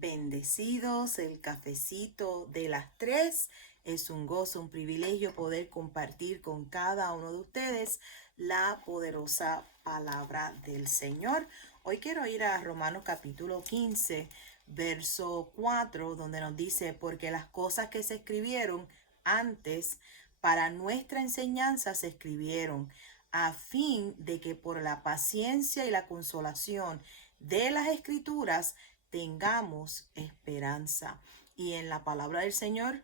Bendecidos, el cafecito de las 3. Es un gozo, un privilegio poder compartir con cada uno de ustedes la poderosa palabra del Señor. Hoy quiero ir a Romanos capítulo 15, verso 4, donde nos dice, porque las cosas que se escribieron antes para nuestra enseñanza se escribieron, a fin de que por la paciencia y la consolación de las escrituras tengamos esperanza. Y en la palabra del Señor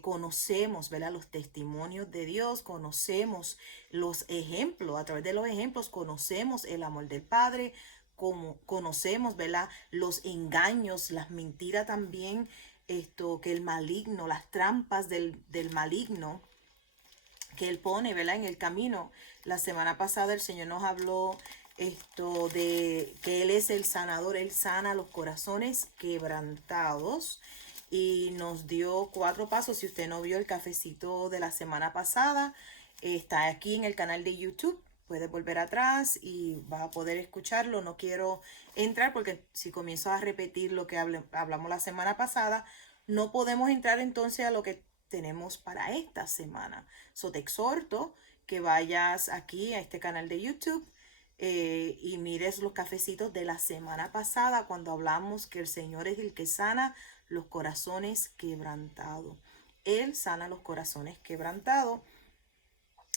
conocemos, ¿verdad? Los testimonios de Dios, conocemos los ejemplos, a través de los ejemplos conocemos el amor del Padre, como conocemos, ¿verdad? Los engaños, las mentiras también, que el maligno, las trampas del maligno que él pone, ¿verdad? En el camino. La semana pasada el Señor nos habló de que Él es el sanador, Él sana los corazones quebrantados y nos dio 4 pasos. Si usted no vio el cafecito de la semana pasada, está aquí en el canal de YouTube. Puedes volver atrás y vas a poder escucharlo. No quiero entrar porque si comienzo a repetir lo que hablamos la semana pasada, no podemos entrar entonces a lo que tenemos para esta semana. Te exhorto que vayas aquí a este canal de YouTube y mires los cafecitos de la semana pasada cuando hablamos que el Señor es el que sana los corazones quebrantados. Él sana los corazones quebrantados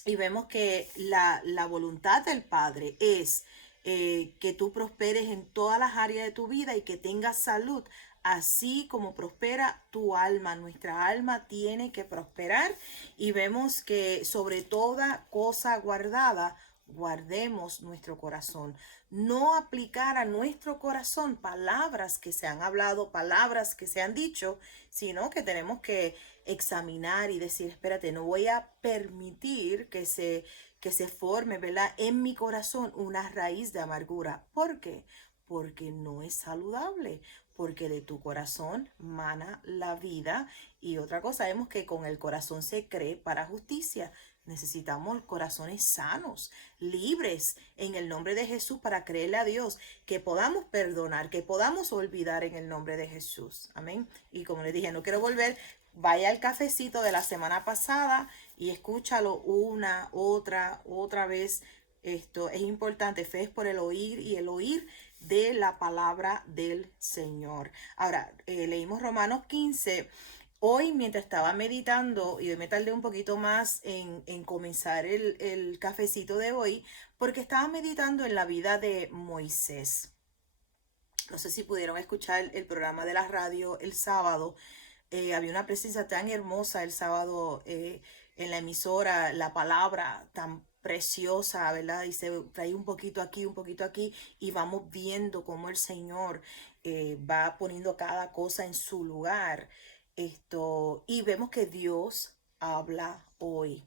y vemos que la voluntad del Padre es que tú prosperes en todas las áreas de tu vida y que tengas salud, así como prospera tu alma. Nuestra alma tiene que prosperar y vemos que sobre toda cosa guardada, guardemos nuestro corazón. No aplicar a nuestro corazón palabras que se han hablado, palabras que se han dicho, sino que tenemos que examinar y decir, espérate, no voy a permitir que se forme, ¿verdad? En mi corazón una raíz de amargura. ¿Por qué? Porque no es saludable, porque de tu corazón mana la vida. Y otra cosa, vemos que con el corazón se cree para justicia. Necesitamos corazones sanos, libres en el nombre de Jesús para creerle a Dios, que podamos perdonar, que podamos olvidar en el nombre de Jesús. Amén. Y como les dije, no quiero volver. Vaya al cafecito de la semana pasada y escúchalo otra vez. Esto es importante. Fe es por el oír y el oír de la palabra del Señor. Ahora, leímos Romanos 15. Hoy, mientras estaba meditando, y hoy me tardé un poquito más en comenzar el cafecito de hoy, porque estaba meditando en la vida de Moisés. No sé si pudieron escuchar el programa de la radio el sábado. Había una presencia tan hermosa el sábado en la emisora, la palabra tan preciosa, ¿verdad? Y se trae un poquito aquí, y vamos viendo cómo el Señor va poniendo cada cosa en su lugar. Y vemos que Dios habla hoy,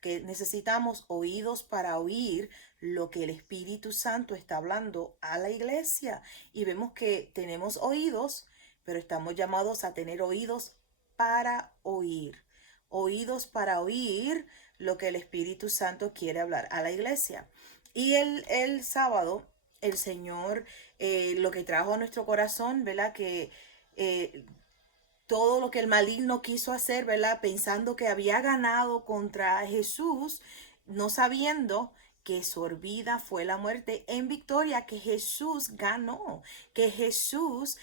que necesitamos oídos para oír lo que el Espíritu Santo está hablando a la iglesia. Y vemos que tenemos oídos, pero estamos llamados a tener oídos para oír. Oídos para oír lo que el Espíritu Santo quiere hablar a la iglesia. Y el sábado, el Señor lo que trajo a nuestro corazón, ¿verdad? Que eh, todo lo que el maligno quiso hacer, ¿verdad? Pensando que había ganado contra Jesús, no sabiendo que sorbida fue la muerte en victoria, que Jesús ganó, que Jesús,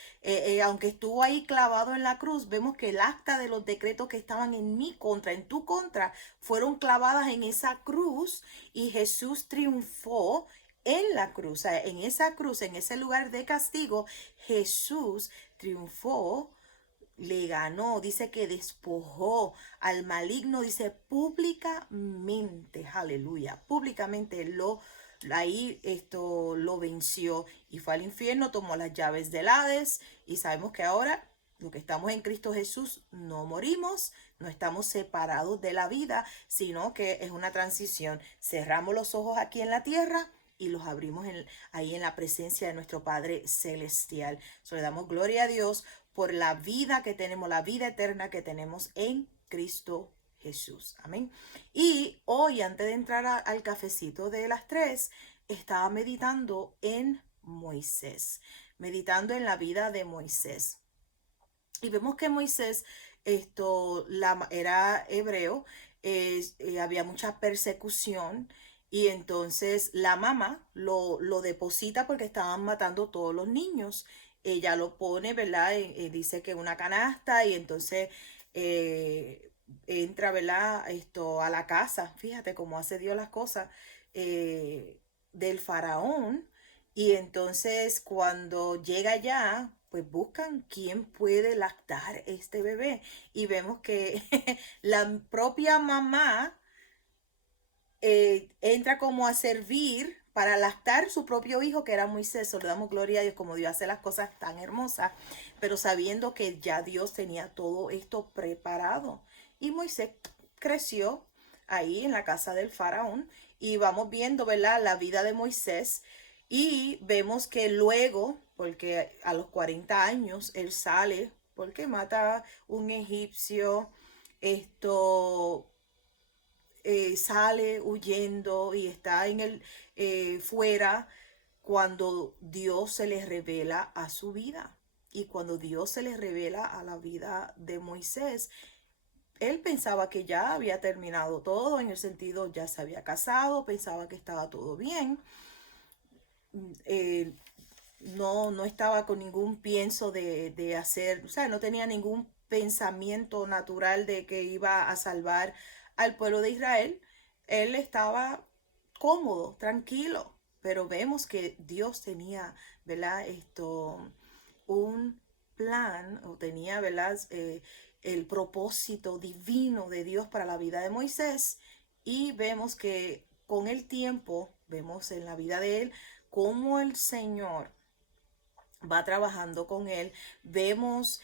aunque estuvo ahí clavado en la cruz, vemos que el acta de los decretos que estaban en mi contra, en tu contra, fueron clavadas en esa cruz y Jesús triunfó en la cruz, o sea, en esa cruz, en ese lugar de castigo, Jesús triunfó, le ganó, dice que despojó al maligno, dice públicamente, aleluya, públicamente ahí lo venció y fue al infierno, tomó las llaves del Hades y sabemos que ahora lo que estamos en Cristo Jesús no morimos, no estamos separados de la vida, sino que es una transición. Cerramos los ojos aquí en la tierra y los abrimos ahí en la presencia de nuestro Padre Celestial. Le damos gloria a Dios por la vida que tenemos, la vida eterna que tenemos en Cristo Jesús. Amén. Y hoy, antes de entrar al cafecito de las 3, estaba meditando en Moisés, meditando en la vida de Moisés. Y vemos que Moisés, era hebreo, había mucha persecución y entonces la mamá lo deposita porque estaban matando todos los niños. Ella lo pone, ¿verdad? Dice que una canasta y entonces eh, entra, ¿verdad? A la casa. Fíjate cómo hace Dios las cosas del faraón. Y entonces cuando llega allá, pues buscan quién puede lactar este bebé. Y vemos que la propia mamá entra como a servir para lactar su propio hijo, que era Moisés. Le damos gloria a Dios como Dios hace las cosas tan hermosas, pero sabiendo que ya Dios tenía todo esto preparado. Y Moisés creció ahí en la casa del faraón y vamos viendo, ¿verdad? La vida de Moisés y vemos que luego, porque a los 40 años él sale, porque mata un egipcio, esto sale huyendo y está en el fuera cuando Dios se les revela a su vida. Y cuando Dios se les revela a la vida de Moisés, él pensaba que ya había terminado todo, en el sentido ya se había casado, pensaba que estaba todo bien. Eh, no estaba con ningún pienso de hacer, o sea, no tenía ningún pensamiento natural de que iba a salvar al pueblo de Israel. Él estaba cómodo, tranquilo, pero vemos que Dios tenía, ¿verdad? Un plan, o tenía, ¿verdad? El propósito divino de Dios para la vida de Moisés. Y vemos que con el tiempo, vemos en la vida de él, cómo el Señor va trabajando con él. Vemos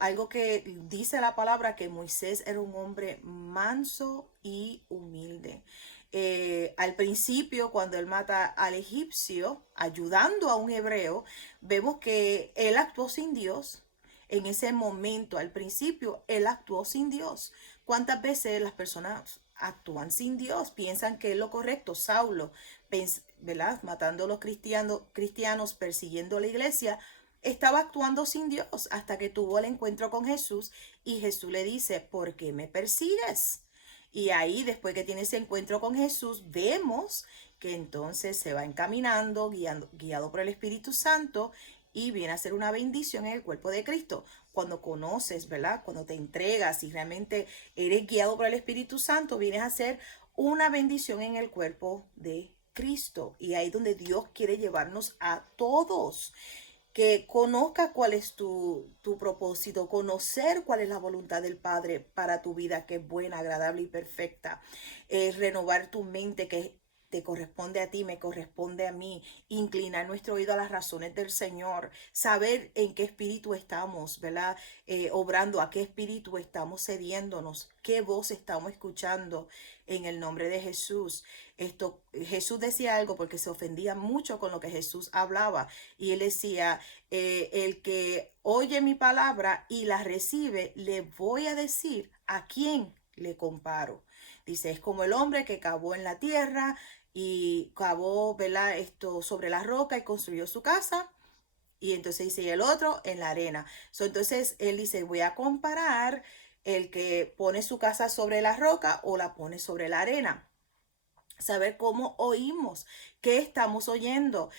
algo que dice la palabra, que Moisés era un hombre manso y humilde. Al principio, cuando él mata al egipcio, ayudando a un hebreo, vemos que él actuó sin Dios. En ese momento, al principio, él actuó sin Dios. ¿Cuántas veces las personas actúan sin Dios? Piensan que es lo correcto. Saulo, ¿verdad? Matando a los cristianos, persiguiendo a la iglesia, estaba actuando sin Dios hasta que tuvo el encuentro con Jesús y Jesús le dice, ¿por qué me persigues? Y ahí, después que tiene ese encuentro con Jesús, vemos que entonces se va encaminando, guiado por el Espíritu Santo y viene a ser una bendición en el cuerpo de Cristo. Cuando conoces, ¿verdad? Cuando te entregas y realmente eres guiado por el Espíritu Santo, vienes a ser una bendición en el cuerpo de Cristo. Y ahí donde Dios quiere llevarnos a todos. Que conozca cuál es tu propósito, conocer cuál es la voluntad del Padre para tu vida, que es buena, agradable y perfecta. Renovar tu mente, que te corresponde a ti, me corresponde a mí. Inclinar nuestro oído a las razones del Señor. Saber en qué espíritu estamos, ¿verdad? Obrando, a qué espíritu estamos cediéndonos, qué voz estamos escuchando en el nombre de Jesús. Jesús decía algo porque se ofendía mucho con lo que Jesús hablaba y él decía, el que oye mi palabra y la recibe, le voy a decir a quién le comparo. Dice, es como el hombre que cavó en la tierra y cavó, ¿verdad? Sobre la roca y construyó su casa. Y entonces dice, y el otro en la arena. Entonces él dice, voy a comparar el que pone su casa sobre la roca o la pone sobre la arena. Saber cómo oímos, qué estamos oyendo.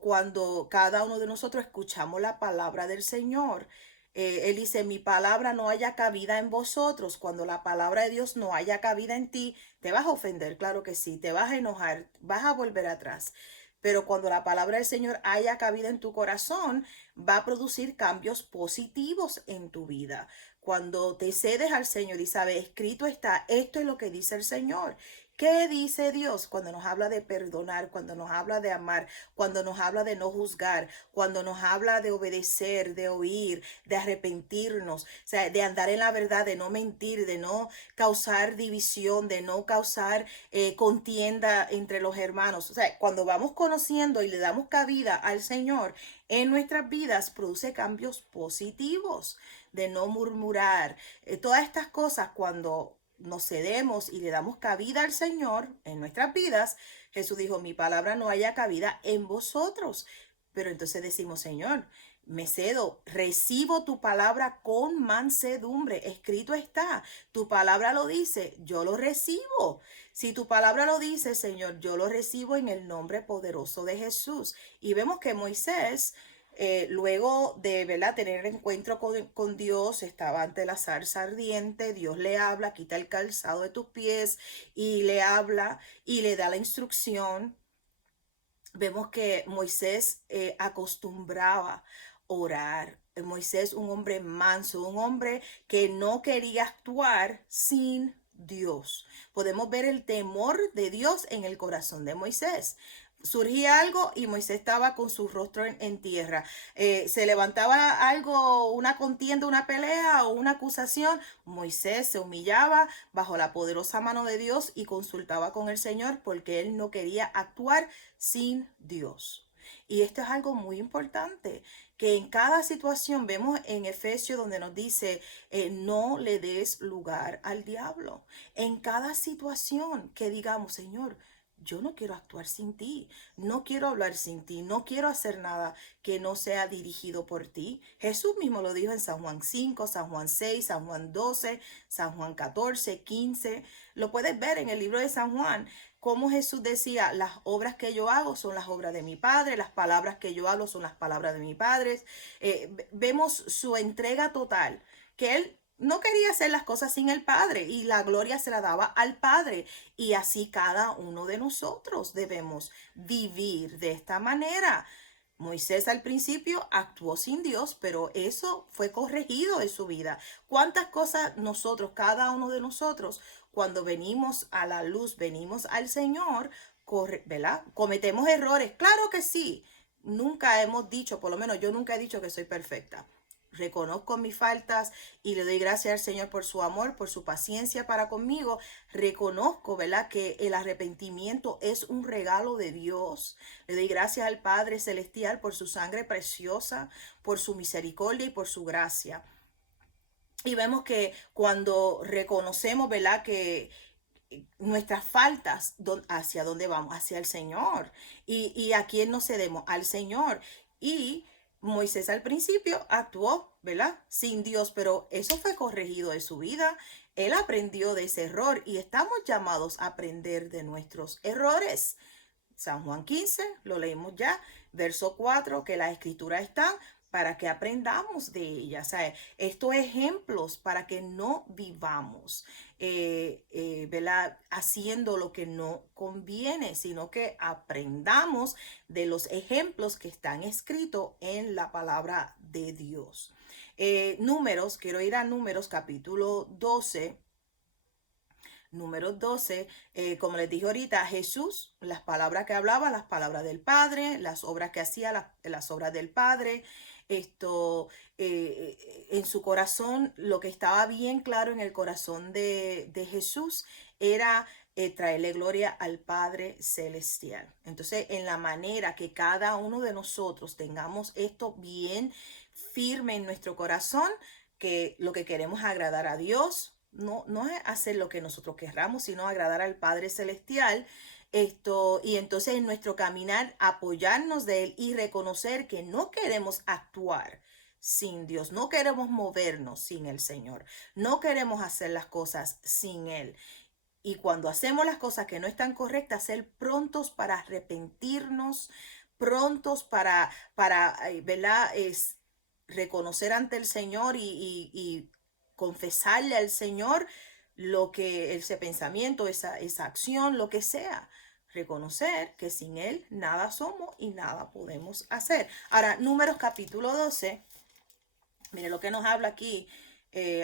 Cuando cada uno de nosotros escuchamos la palabra del Señor. Él dice, mi palabra no haya cabida en vosotros. Cuando la palabra de Dios no haya cabida en ti, te vas a ofender, claro que sí, te vas a enojar, vas a volver atrás. Pero cuando la palabra del Señor haya cabida en tu corazón, va a producir cambios positivos en tu vida. Cuando te cedes al Señor y sabes, escrito está, esto es lo que dice el Señor. ¿Qué dice Dios cuando nos habla de perdonar, cuando nos habla de amar, cuando nos habla de no juzgar, cuando nos habla de obedecer, de oír, de arrepentirnos, o sea, de andar en la verdad, de no mentir, de no causar división, de no causar contienda entre los hermanos? O sea, cuando vamos conociendo y le damos cabida al Señor en nuestras vidas, produce cambios positivos, de no murmurar. Todas estas cosas, cuando nos cedemos y le damos cabida al Señor en nuestras vidas, Jesús dijo, mi palabra no haya cabida en vosotros. Pero entonces decimos, Señor, me cedo, recibo tu palabra con mansedumbre. Escrito está, tu palabra lo dice, yo lo recibo. Si tu palabra lo dice, Señor, yo lo recibo en el nombre poderoso de Jesús. Y vemos que Moisés, luego de, ¿verdad?, tener encuentro con Dios, estaba ante la zarza ardiente, Dios le habla, quita el calzado de tus pies y le habla y le da la instrucción. Vemos que Moisés acostumbraba orar. Moisés, un hombre manso, un hombre que no quería actuar sin Dios. Podemos ver el temor de Dios en el corazón de Moisés. Surgía algo y Moisés estaba con su rostro en tierra. Se levantaba algo, una contienda, una pelea o una acusación. Moisés se humillaba bajo la poderosa mano de Dios y consultaba con el Señor porque él no quería actuar sin Dios. Y esto es algo muy importante, que en cada situación vemos en Efesios donde nos dice, no le des lugar al diablo. En cada situación que digamos, Señor, yo no quiero actuar sin ti, no quiero hablar sin ti, no quiero hacer nada que no sea dirigido por ti. Jesús mismo lo dijo en San Juan 5, San Juan 6, San Juan 12, San Juan 14, 15. Lo puedes ver en el libro de San Juan, cómo Jesús decía, las obras que yo hago son las obras de mi Padre, las palabras que yo hablo son las palabras de mi Padre. Vemos su entrega total, que él no quería hacer las cosas sin el Padre y la gloria se la daba al Padre. Y así cada uno de nosotros debemos vivir de esta manera. Moisés al principio actuó sin Dios, pero eso fue corregido en su vida. ¿Cuántas cosas nosotros, cada uno de nosotros, cuando venimos a la luz, venimos al Señor, ¿verdad? Cometemos errores? Claro que sí. Nunca hemos dicho, por lo menos yo nunca he dicho que soy perfecta. Reconozco mis faltas y le doy gracias al Señor por su amor, por su paciencia para conmigo. Reconozco, ¿verdad?, que el arrepentimiento es un regalo de Dios. Le doy gracias al Padre Celestial por su sangre preciosa, por su misericordia y por su gracia. Y vemos que cuando reconocemos, ¿verdad?, que nuestras faltas, hacia dónde vamos, hacia el Señor. Y a quién nos cedemos, al Señor. Y Moisés al principio actuó, ¿verdad?, sin Dios, pero eso fue corregido de su vida. Él aprendió de ese error y estamos llamados a aprender de nuestros errores. San Juan 15, lo leímos ya, verso 4, que las escrituras están para que aprendamos de ellas. O sea, estos ejemplos para que no vivamos, ¿verdad?, haciendo lo que no conviene, sino que aprendamos de los ejemplos que están escritos en la palabra de Dios. Números, quiero ir a Números capítulo 12. Número 12, como les dije ahorita, Jesús, las palabras que hablaba, las palabras del Padre, las obras que hacía, las obras del Padre, esto, en su corazón, lo que estaba bien claro en el corazón de Jesús era traerle gloria al Padre Celestial. Entonces, en la manera que cada uno de nosotros tengamos esto bien firme en nuestro corazón, que lo que queremos es agradar a Dios, no es hacer lo que nosotros querramos, sino agradar al Padre Celestial. Y entonces en nuestro caminar apoyarnos de Él y reconocer que no queremos actuar sin Dios, no queremos movernos sin el Señor, no queremos hacer las cosas sin Él. Y cuando hacemos las cosas que no están correctas, ser prontos para arrepentirnos, prontos para ¿verdad?, es reconocer ante el Señor y confesarle al Señor lo que ese pensamiento, esa acción, lo que sea. Reconocer que sin Él nada somos y nada podemos hacer. Ahora, Números capítulo 12, mire lo que nos habla aquí,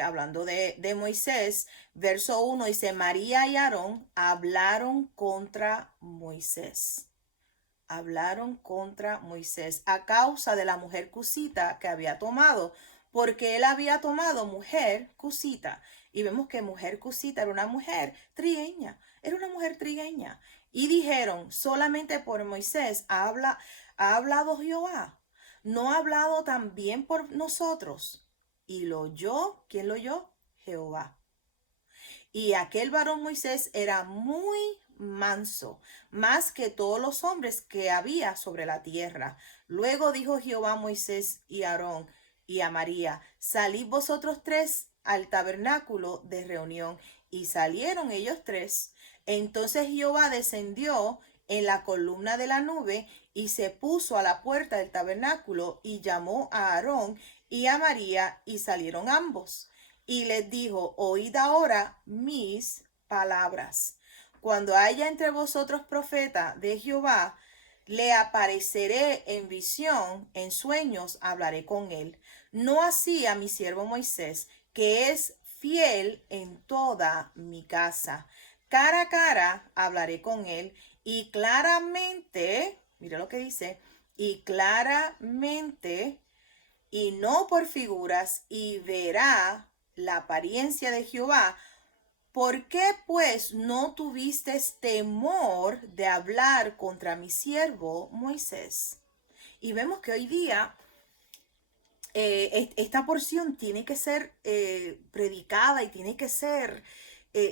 hablando de Moisés, verso 1 dice, María y Aarón hablaron contra Moisés. Hablaron contra Moisés a causa de la mujer cusita que había tomado, porque él había tomado mujer cusita. Y vemos que mujer cusita era una mujer trigueña, era una mujer trigueña. Y dijeron, solamente por Moisés ha hablado Jehová, no ha hablado también por nosotros. Y lo oyó, ¿quién lo oyó? Jehová. Y aquel varón Moisés era muy manso, más que todos los hombres que había sobre la tierra. Luego dijo Jehová a Moisés y a Aarón y a María: salid vosotros tres al tabernáculo de reunión. Y salieron ellos tres. Entonces Jehová descendió en la columna de la nube y se puso a la puerta del tabernáculo y llamó a Aarón y a María, y salieron ambos. Y les dijo: oíd ahora mis palabras. Cuando haya entre vosotros profeta de Jehová, le apareceré en visión, en sueños hablaré con él. No así a mi siervo Moisés, que es fiel en toda mi casa. Cara a cara hablaré con él, y claramente, mire lo que dice, y claramente, y no por figuras, y verá la apariencia de Jehová. ¿Por qué pues no tuviste temor de hablar contra mi siervo Moisés? Y vemos que hoy día esta porción tiene que ser predicada y tiene que ser,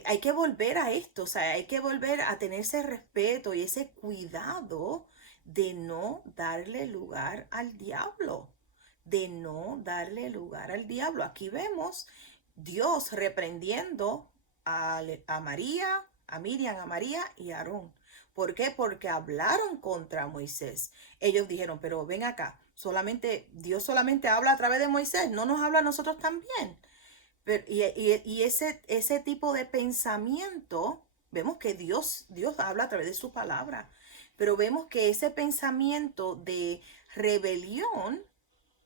hay que volver a esto, o sea, hay que volver a tener ese respeto y ese cuidado de no darle lugar al diablo, de no darle lugar al diablo. Aquí vemos Dios reprendiendo a María, a Miriam, a María y a Aarón. ¿Por qué? Porque hablaron contra Moisés. Ellos dijeron: pero ven acá, solamente Dios solamente habla a través de Moisés, no nos habla a nosotros también. Pero, y ese tipo de pensamiento, vemos que Dios habla a través de su palabra, pero vemos que ese pensamiento de rebelión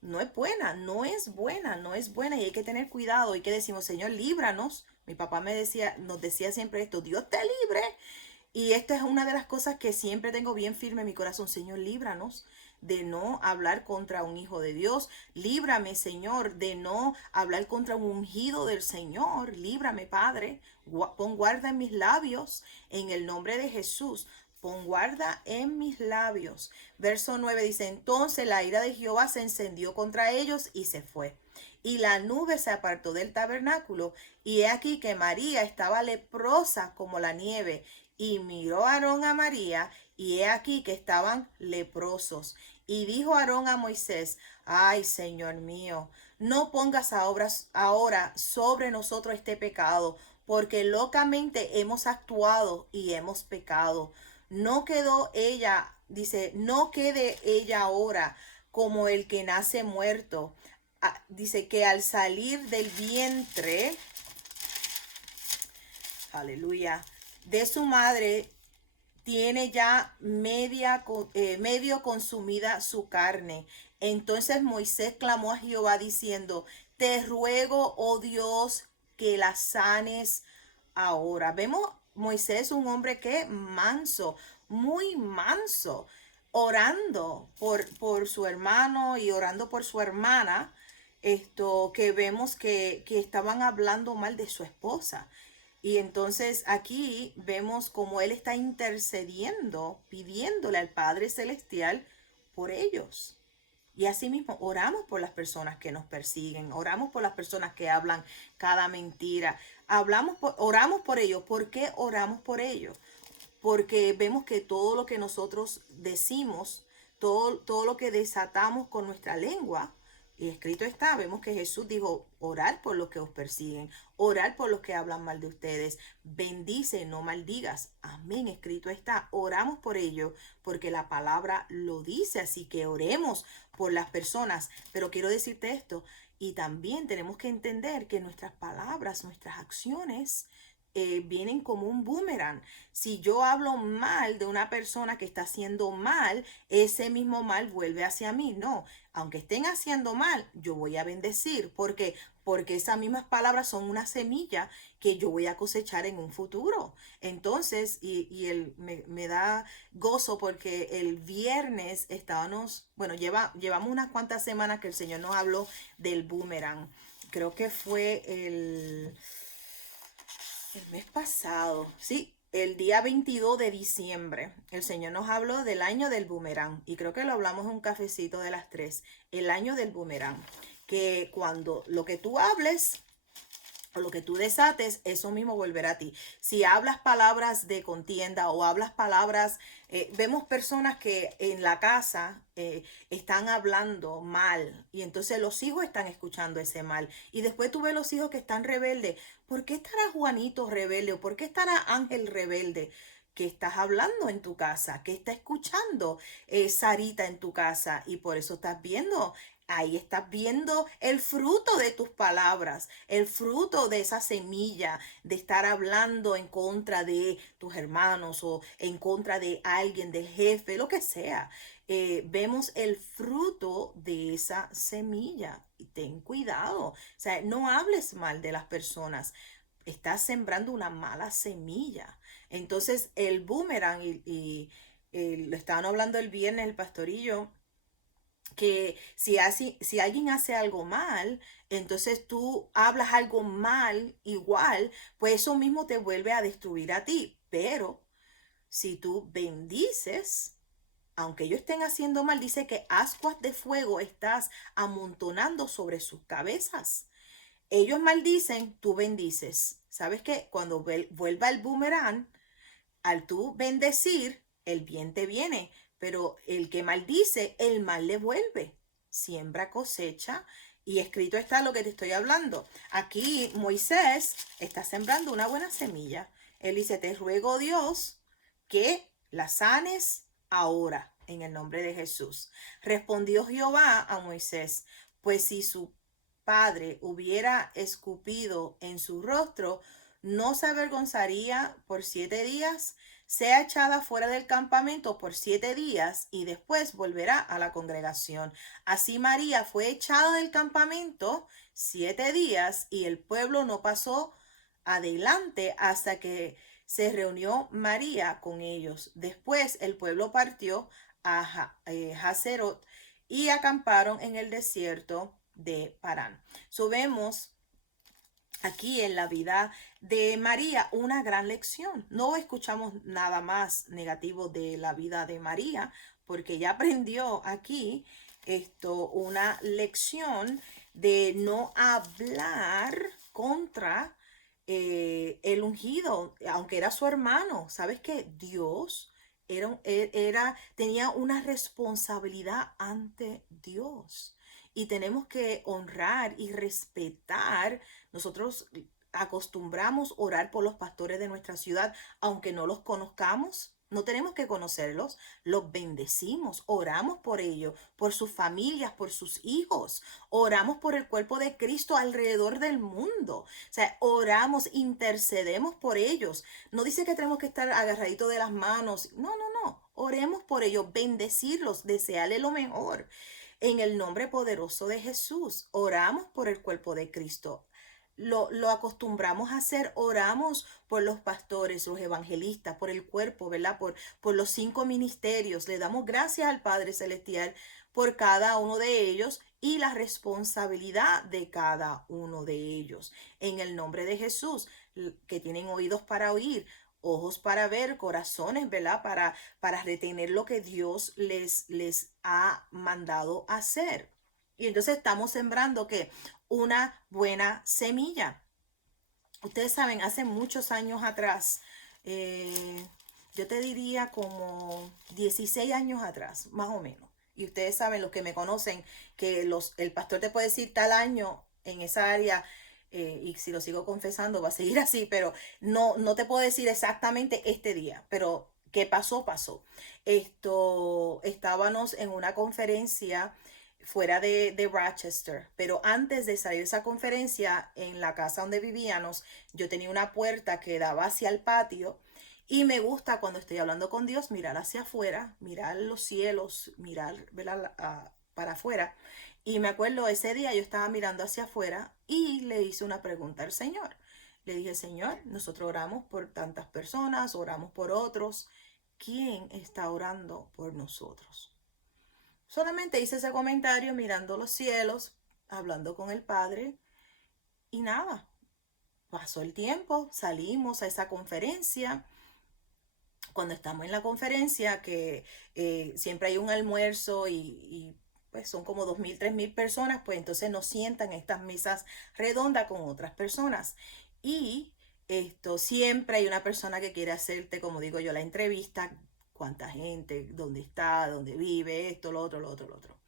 no es buena, no es buena, no es buena, y hay que tener cuidado. Y que decimos: Señor, líbranos. Mi papá nos decía siempre esto: Dios te libre. Y esta es una de las cosas que siempre tengo bien firme en mi corazón: Señor, líbranos de no hablar contra un hijo de Dios. Líbrame, Señor, de no hablar contra un ungido del Señor. Líbrame, Padre. Pon guarda en mis labios en el nombre de Jesús. Pon guarda en mis labios. Verso 9 dice: entonces la ira de Jehová se encendió contra ellos y se fue. Y la nube se apartó del tabernáculo, y he aquí que María estaba leprosa como la nieve. Y miró Aarón a María, y he aquí que estaban leprosos. Y dijo Aarón a Moisés: ay, Señor mío, no pongas ahora sobre nosotros este pecado, porque locamente hemos actuado y hemos pecado. No quedó ella, dice, no quede ella ahora como el que nace muerto. Dice que al salir del vientre, aleluya, de su madre, tiene ya medio consumida su carne. Entonces Moisés clamó a Jehová diciendo: te ruego, oh Dios, que la sanes ahora. Vemos Moisés, un hombre que manso, muy manso, orando por su hermano y orando por su hermana. Esto que vemos que estaban hablando mal de su esposa. Y entonces aquí vemos cómo él está intercediendo, pidiéndole al Padre Celestial por ellos. Y asimismo, oramos por las personas que nos persiguen, oramos por las personas que hablan cada mentira, oramos por ellos. ¿Por qué oramos por ellos? Porque vemos que todo lo que nosotros decimos, todo lo que desatamos con nuestra lengua, y escrito está, vemos que Jesús dijo: orar por los que os persiguen, orar por los que hablan mal de ustedes, bendice, no maldigas. Amén, escrito está. Oramos por ello porque la palabra lo dice, así que oremos por las personas. Pero quiero decirte esto, y también tenemos que entender que nuestras palabras, nuestras acciones, vienen como un boomerang. Si yo hablo mal de una persona que está haciendo mal, ese mismo mal vuelve hacia mí. No, aunque estén haciendo mal, yo voy a bendecir. ¿Por qué? Porque esas mismas palabras son una semilla que yo voy a cosechar en un futuro. Entonces, me da gozo porque el viernes estábamos, bueno, llevamos unas cuantas semanas que el Señor nos habló del boomerang. Creo que fue el mes pasado, sí, el día 22 de diciembre, el Señor nos habló del año del boomerang, y creo que lo hablamos en un cafecito de las 3, el año del boomerang, que cuando lo que tú hables o lo que tú desates, eso mismo volverá a ti. Si hablas palabras de contienda o hablas palabras, vemos personas que en la casa están hablando mal y entonces los hijos están escuchando ese mal. Y después tú ves los hijos que están rebeldes. ¿Por qué estará Juanito rebelde o por qué estará Ángel rebelde? ¿Qué estás hablando en tu casa? ¿Qué está escuchando Sarita en tu casa? Y por eso estás viendo. Ahí estás viendo el fruto de tus palabras, el fruto de esa semilla, de estar hablando en contra de tus hermanos o en contra de alguien, del jefe, lo que sea. Vemos el fruto de esa semilla. Y ten cuidado. O sea, no hables mal de las personas. Estás sembrando una mala semilla. Entonces, el boomerang, lo estaban hablando el viernes el pastorillo, que si alguien hace algo mal, entonces tú hablas algo mal igual, pues eso mismo te vuelve a destruir a ti. Pero si tú bendices, aunque ellos estén haciendo mal, dice que ascuas de fuego estás amontonando sobre sus cabezas. Ellos maldicen, tú bendices. ¿Sabes qué? Cuando vuelva el boomerang, al tú bendecir, el bien te viene, pero el que maldice, el mal le vuelve. Siembra, cosecha, y escrito está lo que te estoy hablando. Aquí Moisés está sembrando una buena semilla. Él dice, te ruego Dios que la sanes ahora, en el nombre de Jesús. Respondió Jehová a Moisés, pues si su padre hubiera escupido en su rostro, no se avergonzaría por 7 días, sea echada fuera del campamento por 7 días y después volverá a la congregación. Así María fue echada del campamento 7 días y el pueblo no pasó adelante hasta que se reunió María con ellos. Después el pueblo partió a Hazerot y acamparon en el desierto de Parán. Vemos aquí en la vida de María una gran lección. No escuchamos nada más negativo de la vida de María, porque ya aprendió aquí una lección de no hablar contra el ungido, aunque era su hermano. ¿Sabes qué? Dios tenía una responsabilidad ante Dios. Y tenemos que honrar y respetar. Nosotros acostumbramos orar por los pastores de nuestra ciudad, aunque no los conozcamos. No tenemos que conocerlos, los bendecimos, oramos por ellos, por sus familias, por sus hijos, oramos por el cuerpo de Cristo alrededor del mundo. O sea, oramos, intercedemos por ellos. No dice que tenemos que estar agarraditos de las manos. No, no, no. Oremos por ellos, bendecirlos, desearle lo mejor. En el nombre poderoso de Jesús, oramos por el cuerpo de Cristo. Lo acostumbramos a hacer, oramos por los pastores, los evangelistas, por el cuerpo, ¿verdad? Por los 5 ministerios. Le damos gracias al Padre Celestial por cada uno de ellos y la responsabilidad de cada uno de ellos. En el nombre de Jesús, que tienen oídos para oír, ojos para ver, corazones, ¿verdad? Para retener lo que Dios les ha mandado hacer. Y entonces estamos sembrando que una buena semilla. Ustedes saben, hace muchos años atrás, yo te diría como 16 años atrás, más o menos. Y ustedes saben, los que me conocen, que el pastor te puede decir tal año en esa área, y si lo sigo confesando va a seguir así, pero no te puedo decir exactamente este día, pero qué pasó, pasó. Estábamos en una conferencia fuera de Rochester, pero antes de salir de esa conferencia, en la casa donde vivíamos, yo tenía una puerta que daba hacia el patio y me gusta cuando estoy hablando con Dios mirar hacia afuera, mirar los cielos, mirar, ¿verdad? Para afuera. Y me acuerdo ese día yo estaba mirando hacia afuera y le hice una pregunta al Señor. Le dije, Señor, nosotros oramos por tantas personas, oramos por otros. ¿Quién está orando por nosotros? Solamente hice ese comentario mirando los cielos, hablando con el Padre y nada. Pasó el tiempo, salimos a esa conferencia. Cuando estamos en la conferencia, que siempre hay un almuerzo y pues son como 2.000, 3.000 personas, pues entonces nos sientan en estas mesas redondas con otras personas. Y siempre hay una persona que quiere hacerte, como digo yo, la entrevista, cuánta gente, dónde está, dónde vive, esto, lo otro, lo otro, lo otro.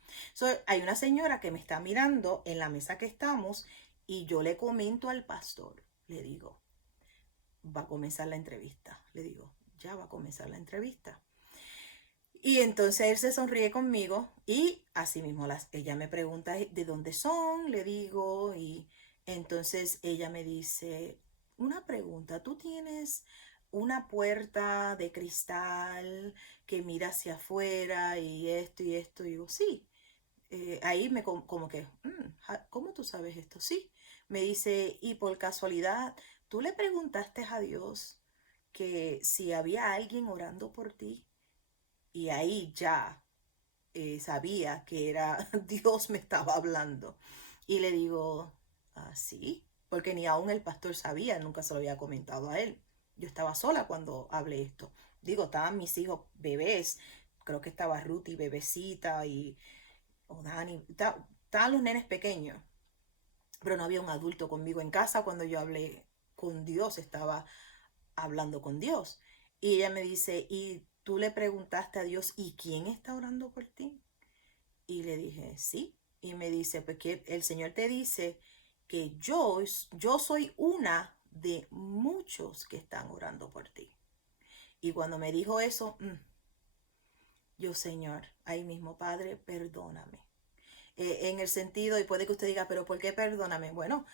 Hay una señora que me está mirando en la mesa que estamos y yo le comento al pastor, le digo, va a comenzar la entrevista. Le digo, ya va a comenzar la entrevista. Y entonces él se sonríe conmigo y así mismo ella me pregunta de dónde son, le digo, y entonces ella me dice, una pregunta, ¿tú tienes una puerta de cristal que mira hacia afuera y esto y esto? Y digo, sí. Ahí como que, ¿cómo tú sabes esto? Sí. Me dice, y por casualidad, ¿tú le preguntaste a Dios que si había alguien orando por ti? Y ahí ya sabía que era Dios me estaba hablando. Y le digo, sí, porque ni aún el pastor sabía, nunca se lo había comentado a él. Yo estaba sola cuando hablé esto. Digo, estaban mis hijos bebés, creo que estaba Ruth y bebecita y o Dani, estaban los nenes pequeños, pero no había un adulto conmigo en casa cuando yo hablé con Dios, estaba hablando con Dios. Y ella me dice, ¿y tú le preguntaste a Dios, ¿y quién está orando por ti? Y le dije, sí. Y me dice, pues que el Señor te dice que yo soy una de muchos que están orando por ti. Y cuando me dijo eso, yo, Señor, ahí mismo, Padre, perdóname. En el sentido, y puede que usted diga, pero ¿por qué perdóname? Bueno,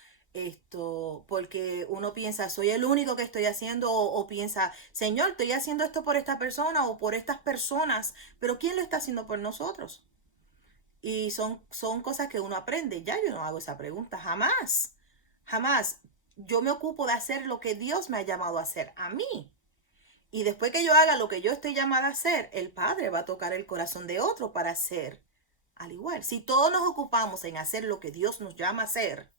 porque uno piensa, soy el único que estoy haciendo, o piensa, Señor, estoy haciendo esto por esta persona o por estas personas, pero ¿quién lo está haciendo por nosotros? Y son cosas que uno aprende. Ya yo no hago esa pregunta, jamás, jamás. Yo me ocupo de hacer lo que Dios me ha llamado a hacer a mí. Y después que yo haga lo que yo estoy llamada a hacer, el Padre va a tocar el corazón de otro para hacer al igual. Si todos nos ocupamos en hacer lo que Dios nos llama a hacer,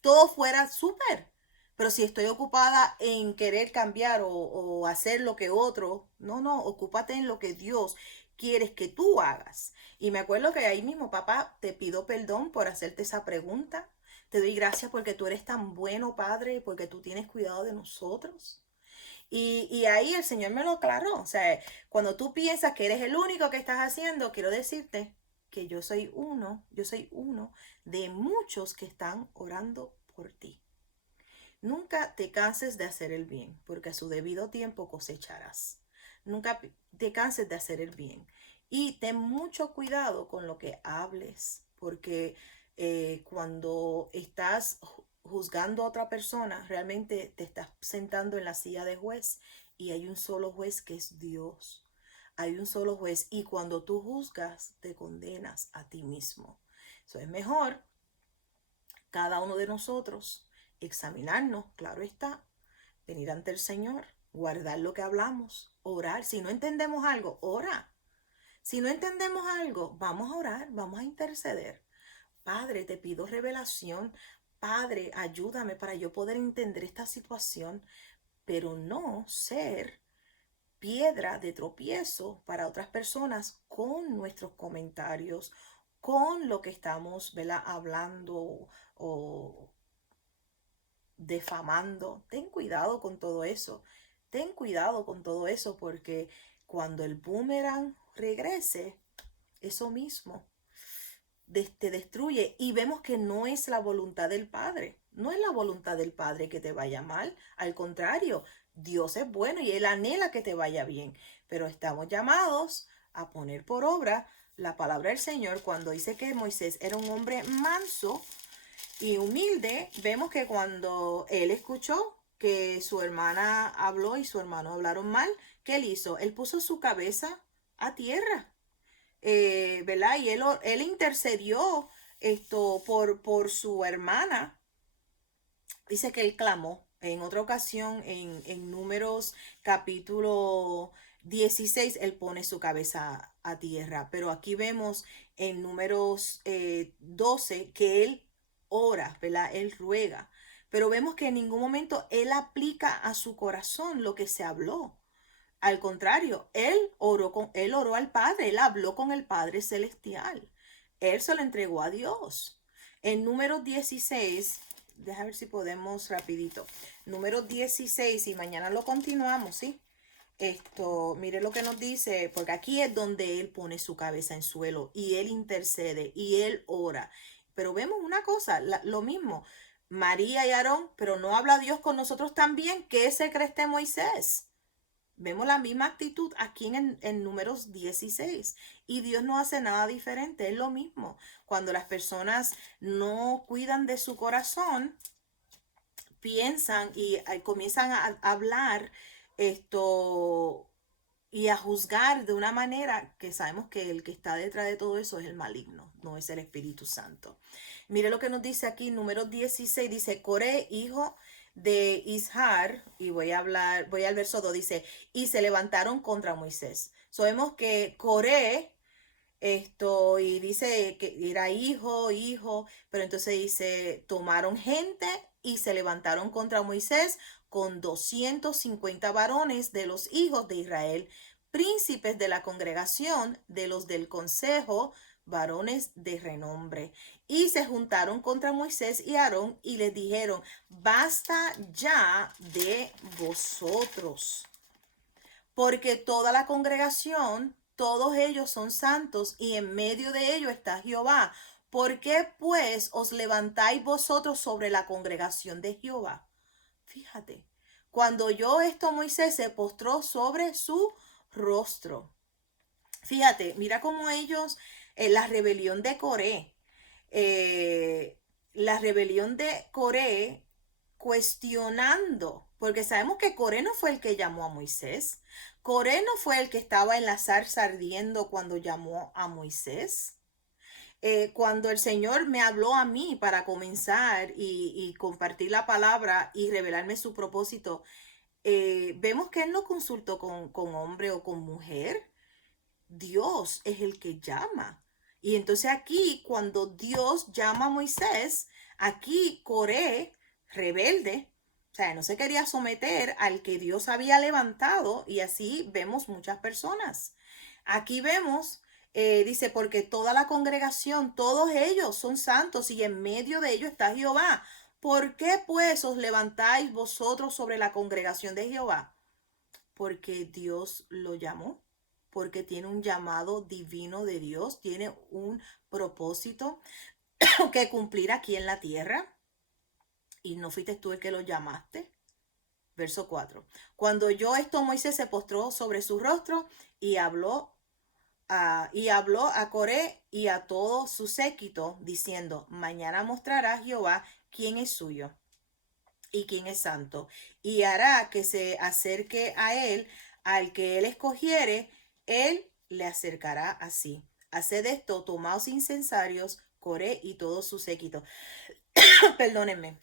todo fuera súper. Pero si estoy ocupada en querer cambiar o hacer lo que otro, no, no, ocúpate en lo que Dios quiere que tú hagas. Y me acuerdo que ahí mismo, papá, te pido perdón por hacerte esa pregunta. Te doy gracias porque tú eres tan bueno, Padre, porque tú tienes cuidado de nosotros. Y ahí el Señor me lo aclaró. O sea, cuando tú piensas que eres el único que estás haciendo, quiero decirte que yo soy uno de muchos que están orando por ti. Nunca te canses de hacer el bien, porque a su debido tiempo cosecharás. Nunca te canses de hacer el bien. Y ten mucho cuidado con lo que hables, porque cuando estás juzgando a otra persona, realmente te estás sentando en la silla de juez y hay un solo juez que es Dios. Hay un solo juez y cuando tú juzgas, te condenas a ti mismo. Eso es mejor cada uno de nosotros examinarnos, claro está, venir ante el Señor, guardar lo que hablamos, orar. Si no entendemos algo, ora. Si no entendemos algo, vamos a orar, vamos a interceder. Padre, te pido revelación. Padre, ayúdame para yo poder entender esta situación, pero no ser piedra de tropiezo para otras personas con nuestros comentarios, con lo que estamos, ¿verdad?, hablando o defamando. Ten cuidado con todo eso. Ten cuidado con todo eso porque cuando el boomerang regrese, eso mismo te destruye y vemos que no es la voluntad del Padre. No es la voluntad del Padre que te vaya mal. Al contrario, Dios es bueno y Él anhela que te vaya bien. Pero estamos llamados a poner por obra la palabra del Señor cuando dice que Moisés era un hombre manso y humilde. Vemos que cuando él escuchó que su hermana habló y su hermano hablaron mal, ¿qué él hizo? Él puso su cabeza a tierra, ¿verdad? Y él intercedió por su hermana. Dice que él clamó en otra ocasión en Números capítulo 16 él pone su cabeza a tierra. Pero aquí vemos en Números 12 que él ora, ¿verdad? Él ruega. Pero vemos que en ningún momento él aplica a su corazón lo que se habló. Al contrario, él oró al Padre, él habló con el Padre Celestial. Él se lo entregó a Dios. En número 16, déjame ver si podemos rapidito. Número 16 y mañana lo continuamos, ¿sí? Mire lo que nos dice, porque aquí es donde él pone su cabeza en suelo y él intercede y él ora. Pero vemos una cosa, lo mismo, María y Aarón, pero no habla Dios con nosotros también. ¿Qué se cree este Moisés? Vemos la misma actitud aquí en números 16 y Dios no hace nada diferente, es lo mismo. Cuando las personas no cuidan de su corazón, piensan y comienzan a hablar esto y a juzgar de una manera que sabemos que el que está detrás de todo eso es el maligno, no es el Espíritu Santo. Mire lo que nos dice aquí, número 16 dice, Coré, hijo de Ishar, y voy al verso 2, dice, y se levantaron contra Moisés. Sabemos que Coré, y dice que era hijo, pero entonces dice, tomaron gente y se levantaron contra Moisés con 250 varones de los hijos de Israel, príncipes de la congregación, de los del consejo, varones de renombre. Y se juntaron contra Moisés y Aarón y les dijeron, basta ya de vosotros, porque toda la congregación, todos ellos son santos y en medio de ellos está Jehová. ¿Por qué pues os levantáis vosotros sobre la congregación de Jehová? Fíjate, cuando oyó esto Moisés se postró sobre su rostro. Fíjate, mira cómo ellos, la rebelión de Coré, eh, la rebelión de Coré cuestionando, porque sabemos que Coré no fue el que llamó a Moisés, Coré no fue el que estaba en la zarza ardiendo cuando llamó a Moisés. Cuando el Señor me habló a mí para comenzar y compartir la palabra y revelarme su propósito, vemos que Él no consultó con hombre o con mujer. Dios es el que llama. Y entonces aquí, cuando Dios llama a Moisés, aquí Coré, rebelde, o sea, no se quería someter al que Dios había levantado, y así vemos muchas personas. Aquí vemos, dice, porque toda la congregación, todos ellos son santos y en medio de ellos está Jehová. ¿Por qué pues os levantáis vosotros sobre la congregación de Jehová? Porque Dios lo llamó, porque tiene un llamado divino de Dios, tiene un propósito que cumplir aquí en la tierra y no fuiste tú el que lo llamaste. Verso 4. Cuando oyó esto, Moisés se postró sobre su rostro y habló a Coré y a todo su séquito, diciendo, mañana mostrará Jehová quién es suyo y quién es santo, y hará que se acerque a él, al que él escogiere, él le acercará así. Haced esto, tomaos incensarios, Coré y todo su séquito. Perdónenme.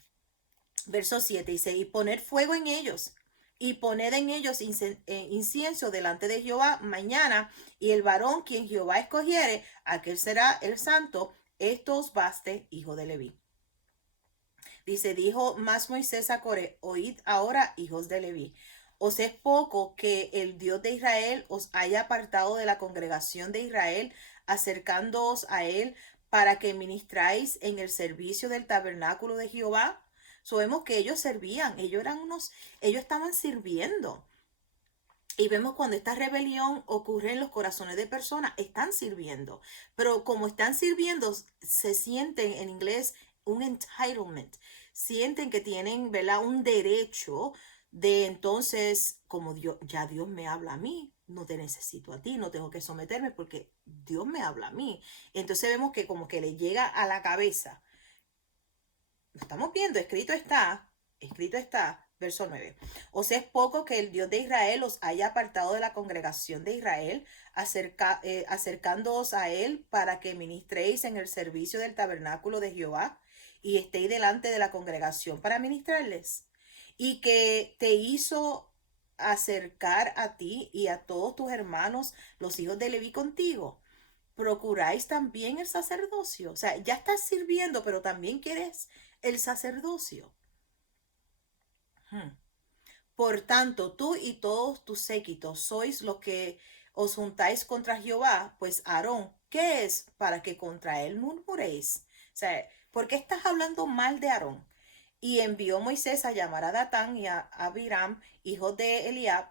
Verso 7 dice, y poner fuego en ellos, y poned en ellos incienso delante de Jehová mañana, y el varón quien Jehová escogiere, aquel será el santo, esto os baste, hijo de Leví. Dice, dijo más Moisés a Coré, oíd ahora, hijos de Leví, os es poco que el Dios de Israel os haya apartado de la congregación de Israel, acercándoos a él para que ministráis en el servicio del tabernáculo de Jehová. Sabemos que ellos servían, ellos estaban sirviendo. Y vemos cuando esta rebelión ocurre en los corazones de personas, están sirviendo. Pero como están sirviendo, se sienten en inglés un entitlement. Sienten que tienen, ¿verdad?, un derecho de entonces, como Dios, ya Dios me habla a mí, no te necesito a ti, no tengo que someterme porque Dios me habla a mí. Entonces vemos que como que le llega a la cabeza. Lo estamos viendo, escrito está, verso 9. Os es poco que el Dios de Israel os haya apartado de la congregación de Israel, acercándoos a él para que ministréis en el servicio del tabernáculo de Jehová y estéis delante de la congregación para ministrarles. Y que te hizo acercar a ti y a todos tus hermanos, los hijos de Leví contigo. Procuráis también el sacerdocio. O sea, ya estás sirviendo, pero también quieres el sacerdocio. Por tanto, tú y todos tus séquitos sois los que os juntáis contra Jehová, pues Aarón, ¿Qué es? Para que contra él murmuréis. O sea, ¿por qué estás hablando mal de Aarón? Y envió Moisés a llamar a Datán y a Abiram, hijos de Eliab,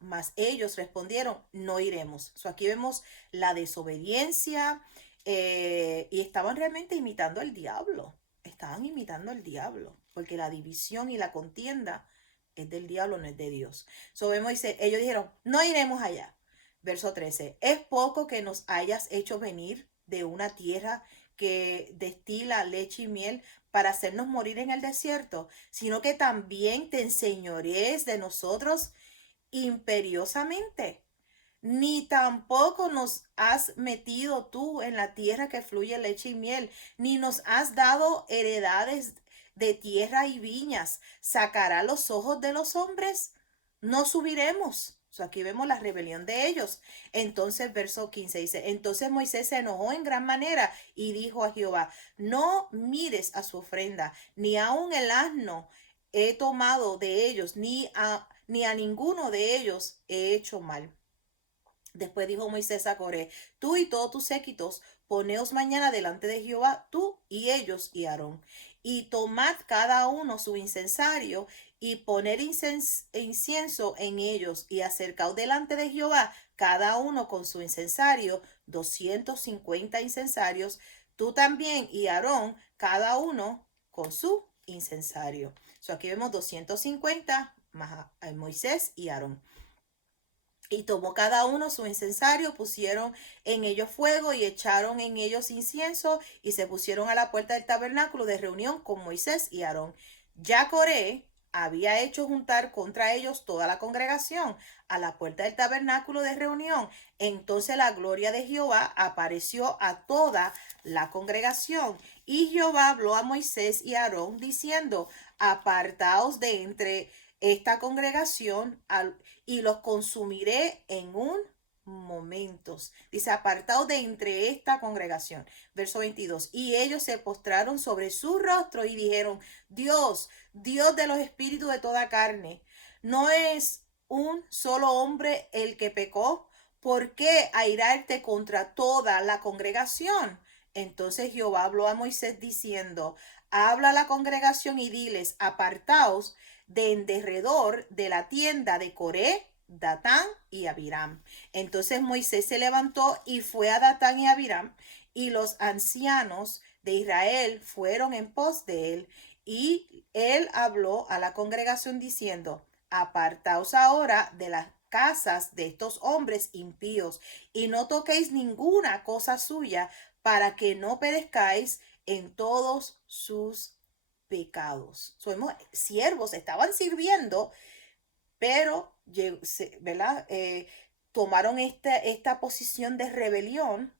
mas ellos respondieron, no iremos. Aquí vemos la desobediencia, y estaban realmente imitando al diablo. Estaban imitando al diablo, porque la división y la contienda es del diablo, no es de Dios. Vemos, dice, ellos dijeron, no iremos allá. Verso 13, es poco que nos hayas hecho venir de una tierra que destila leche y miel para hacernos morir en el desierto, sino que también te enseñorees de nosotros imperiosamente. Ni tampoco nos has metido tú en la tierra que fluye leche y miel, ni nos has dado heredades de tierra y viñas. ¿Sacará los ojos de los hombres? No subiremos. Aquí vemos la rebelión de ellos. Entonces, verso 15 dice, entonces Moisés se enojó en gran manera y dijo a Jehová, no mires a su ofrenda, ni aun el asno he tomado de ellos, ni a ninguno de ellos he hecho mal. Después dijo Moisés a Coré, tú y todos tus séquitos, poneos mañana delante de Jehová, tú y ellos y Aarón, y tomad cada uno su incensario, y poner incienso en ellos, y acercaos delante de Jehová, cada uno con su incensario, 250 incensarios, tú también y Aarón, cada uno con su incensario. Aquí vemos 250 más a Moisés y Aarón. Y tomó cada uno su incensario, pusieron en ellos fuego y echaron en ellos incienso y se pusieron a la puerta del tabernáculo de reunión con Moisés y Aarón. Ya Coré había hecho juntar contra ellos toda la congregación a la puerta del tabernáculo de reunión. Entonces la gloria de Jehová apareció a toda la congregación. Y Jehová habló a Moisés y a Aarón diciendo, apartaos de entre esta congregación y los consumiré en un momento. Dice, apartados de entre esta congregación. Verso 22. Y ellos se postraron sobre su rostro y dijeron, Dios, Dios de los espíritus de toda carne, ¿no es un solo hombre el que pecó? ¿Por qué airarte contra toda la congregación? Entonces Jehová habló a Moisés diciendo, habla a la congregación y diles, apartaos de en derredor de la tienda de Coré, Datán y Abiram. Entonces Moisés se levantó y fue a Datán y Abiram, y los ancianos de Israel fueron en pos de él. Y él habló a la congregación diciendo, apartaos ahora de las casas de estos hombres impíos, y no toquéis ninguna cosa suya, para que no perezcáis en todos sus pecados. Somos siervos, estaban sirviendo, pero, ¿verdad? Tomaron esta posición de rebelión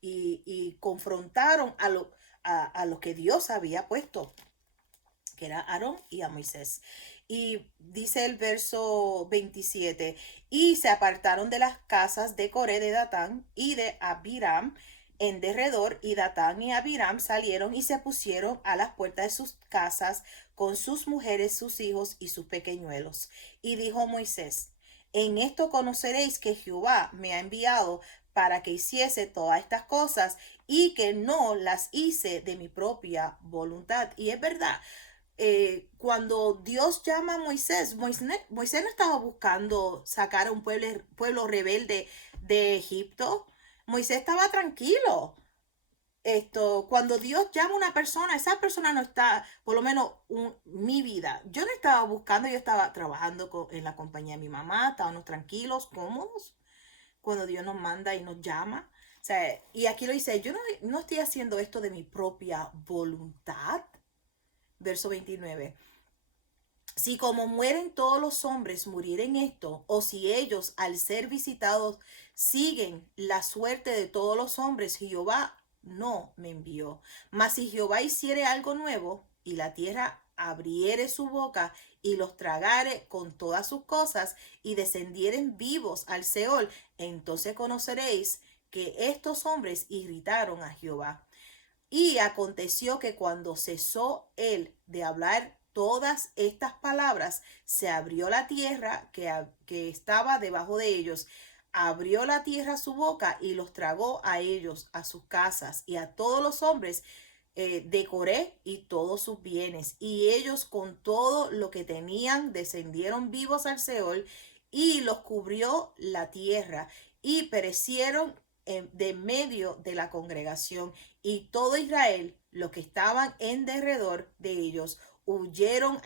y confrontaron a lo que Dios había puesto, que era Aarón y a Moisés. Y dice el verso 27, y se apartaron de las casas de Coré, de Datán y de Abiram en derredor, y Datán y Abiram salieron y se pusieron a las puertas de sus casas con sus mujeres, sus hijos y sus pequeñuelos. Y dijo Moisés, en esto conoceréis que Jehová me ha enviado para que hiciese todas estas cosas y que no las hice de mi propia voluntad. Y es verdad, cuando Dios llama a Moisés no estaba buscando sacar a un pueblo rebelde de Egipto. Moisés estaba tranquilo. Cuando Dios llama a una persona, esa persona no está, por lo menos mi vida, yo no estaba buscando, yo estaba trabajando en la compañía de mi mamá, estábamos tranquilos, cómodos, cuando Dios nos manda y nos llama. O sea, y aquí lo dice, yo no estoy haciendo esto de mi propia voluntad. Verso 29. Si como mueren todos los hombres murieren esto, o si ellos al ser visitados siguen la suerte de todos los hombres, Jehová no me envió. Mas si Jehová hiciere algo nuevo, y la tierra abriere su boca, y los tragare con todas sus cosas, y descendieren vivos al Seol, entonces conoceréis que estos hombres irritaron a Jehová. Y aconteció que cuando cesó él de hablar todas estas palabras, se abrió la tierra que estaba debajo de ellos, abrió la tierra su boca y los tragó a ellos, a sus casas y a todos los hombres de Coré y todos sus bienes. Y ellos con todo lo que tenían descendieron vivos al Seol y los cubrió la tierra y perecieron de medio de la congregación. Y todo Israel, los que estaban en derredor de ellos, huyeron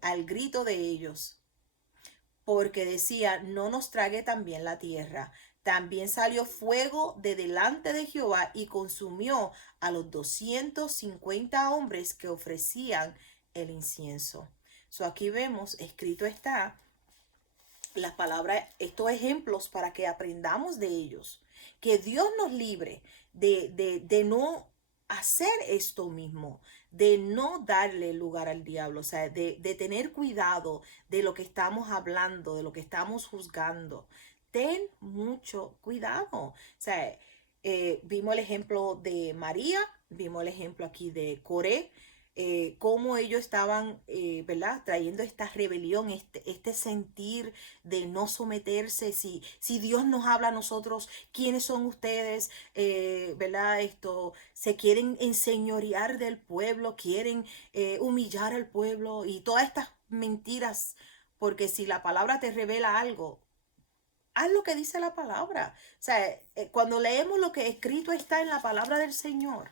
al grito de ellos porque decía, no nos trague también la tierra. También salió fuego de delante de Jehová y consumió a los 250 hombres que ofrecían el incienso. So aquí vemos, escrito está, las palabras, estos ejemplos para que aprendamos de ellos. Que Dios nos libre de no hacer esto mismo, de no darle lugar al diablo, o sea, de tener cuidado de lo que estamos hablando, de lo que estamos juzgando. Ten mucho cuidado. O sea, vimos el ejemplo de María, vimos el ejemplo aquí de Coré, cómo ellos estaban, ¿verdad? Trayendo esta rebelión, este sentir de no someterse. Si Dios nos habla a nosotros, ¿quiénes son ustedes? ¿Verdad? Esto, se quieren enseñorear del pueblo, quieren humillar al pueblo y todas estas mentiras, porque si la palabra te revela algo, haz lo que dice la palabra. O sea, cuando leemos lo que escrito está en la palabra del Señor,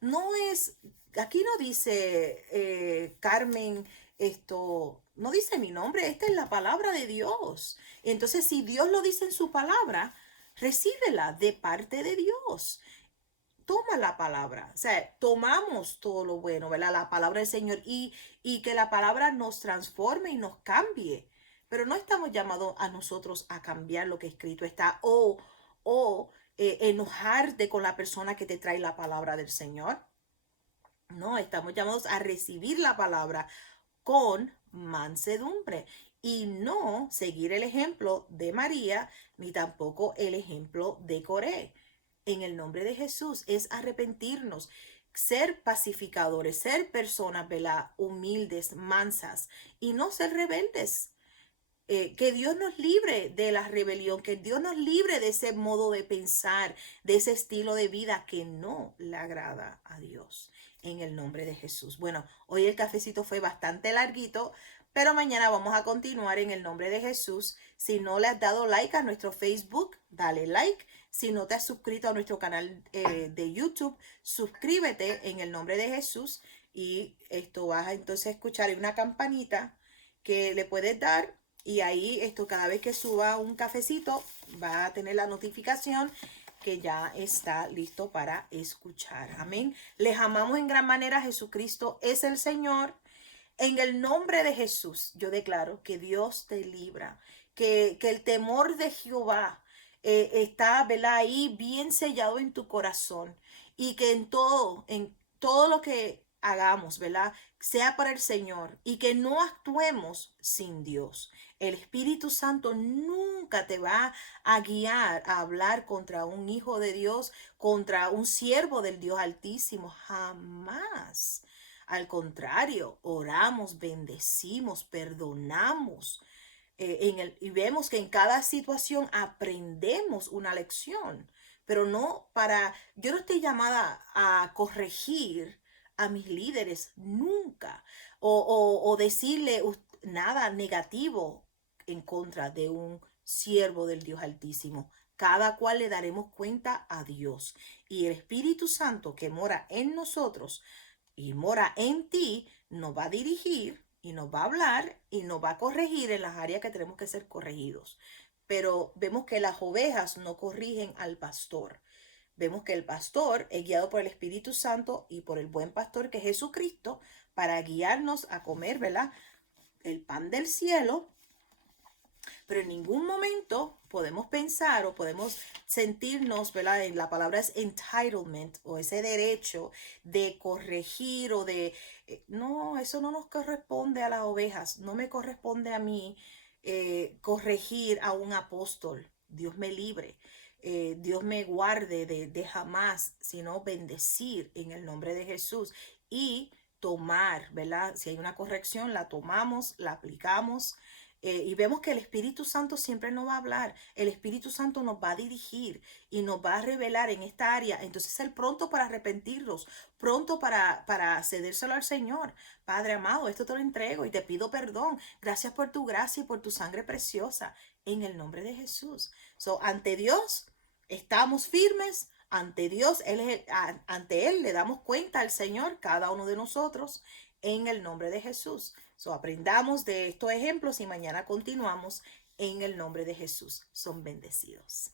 no es, aquí no dice Carmen, esto, no dice mi nombre, esta es la palabra de Dios. Entonces, si Dios lo dice en su palabra, recíbela de parte de Dios. Toma la palabra, o sea, tomamos todo lo bueno, ¿verdad? La palabra del Señor y que la palabra nos transforme y nos cambie. Pero no estamos llamados a nosotros a cambiar lo que escrito está o enojarte con la persona que te trae la palabra del Señor. No, estamos llamados a recibir la palabra con mansedumbre y no seguir el ejemplo de María ni tampoco el ejemplo de Coré. En el nombre de Jesús es arrepentirnos, ser pacificadores, ser personas, ¿verdad? Humildes, mansas y no ser rebeldes. Que Dios nos libre de la rebelión, que Dios nos libre de ese modo de pensar, de ese estilo de vida que no le agrada a Dios. En el nombre de Jesús. Bueno, hoy el cafecito fue bastante larguito, pero mañana vamos a continuar en el nombre de Jesús. Si no le has dado like a nuestro Facebook, dale like. Si no te has suscrito a nuestro canal de YouTube, suscríbete en el nombre de Jesús. Y esto vas a entonces escuchar una campanita que le puedes dar y ahí esto cada vez que suba un cafecito va a tener la notificación que ya está listo para escuchar. Amén. Les amamos en gran manera. Jesucristo es el Señor. En el nombre de Jesús yo declaro que Dios te libra, que el temor de Jehová está, ¿verdad? Ahí bien sellado en tu corazón y que en todo lo que hagamos, ¿verdad? Sea para el Señor y que no actuemos sin Dios. El Espíritu Santo nunca te va a guiar a hablar contra un hijo de Dios, contra un siervo del Dios Altísimo. Jamás. Al contrario, oramos, bendecimos, perdonamos. Y vemos que en cada situación aprendemos una lección, pero no para, yo no estoy llamada a corregir a mis líderes nunca, o decirle nada negativo en contra de un siervo del Dios Altísimo. Cada cual le daremos cuenta a Dios. Y el Espíritu Santo que mora en nosotros y mora en ti, nos va a dirigir y nos va a hablar y nos va a corregir en las áreas que tenemos que ser corregidos. Pero vemos que las ovejas no corrigen al pastor. Vemos que el pastor es guiado por el Espíritu Santo y por el buen pastor que es Jesucristo para guiarnos a comer, ¿verdad? El pan del cielo, pero en ningún momento podemos pensar o podemos sentirnos, ¿verdad? La palabra es entitlement o ese derecho de corregir o de, no, eso no nos corresponde a las ovejas, no me corresponde a mí corregir a un apóstol. Dios me libre. Dios me guarde de jamás, sino bendecir en el nombre de Jesús y tomar, ¿verdad? Si hay una corrección, la tomamos, la aplicamos Y vemos que el Espíritu Santo siempre nos va a hablar, el Espíritu Santo nos va a dirigir y nos va a revelar en esta área. Entonces, Él pronto para arrepentirnos, pronto para cedérselo al Señor. Padre amado, esto te lo entrego y te pido perdón. Gracias por tu gracia y por tu sangre preciosa, en el nombre de Jesús. So, ante Dios estamos firmes, ante Dios, ante Él le damos cuenta al Señor, cada uno de nosotros, en el nombre de Jesús. So, aprendamos de estos ejemplos y mañana continuamos en el nombre de Jesús. Son bendecidos.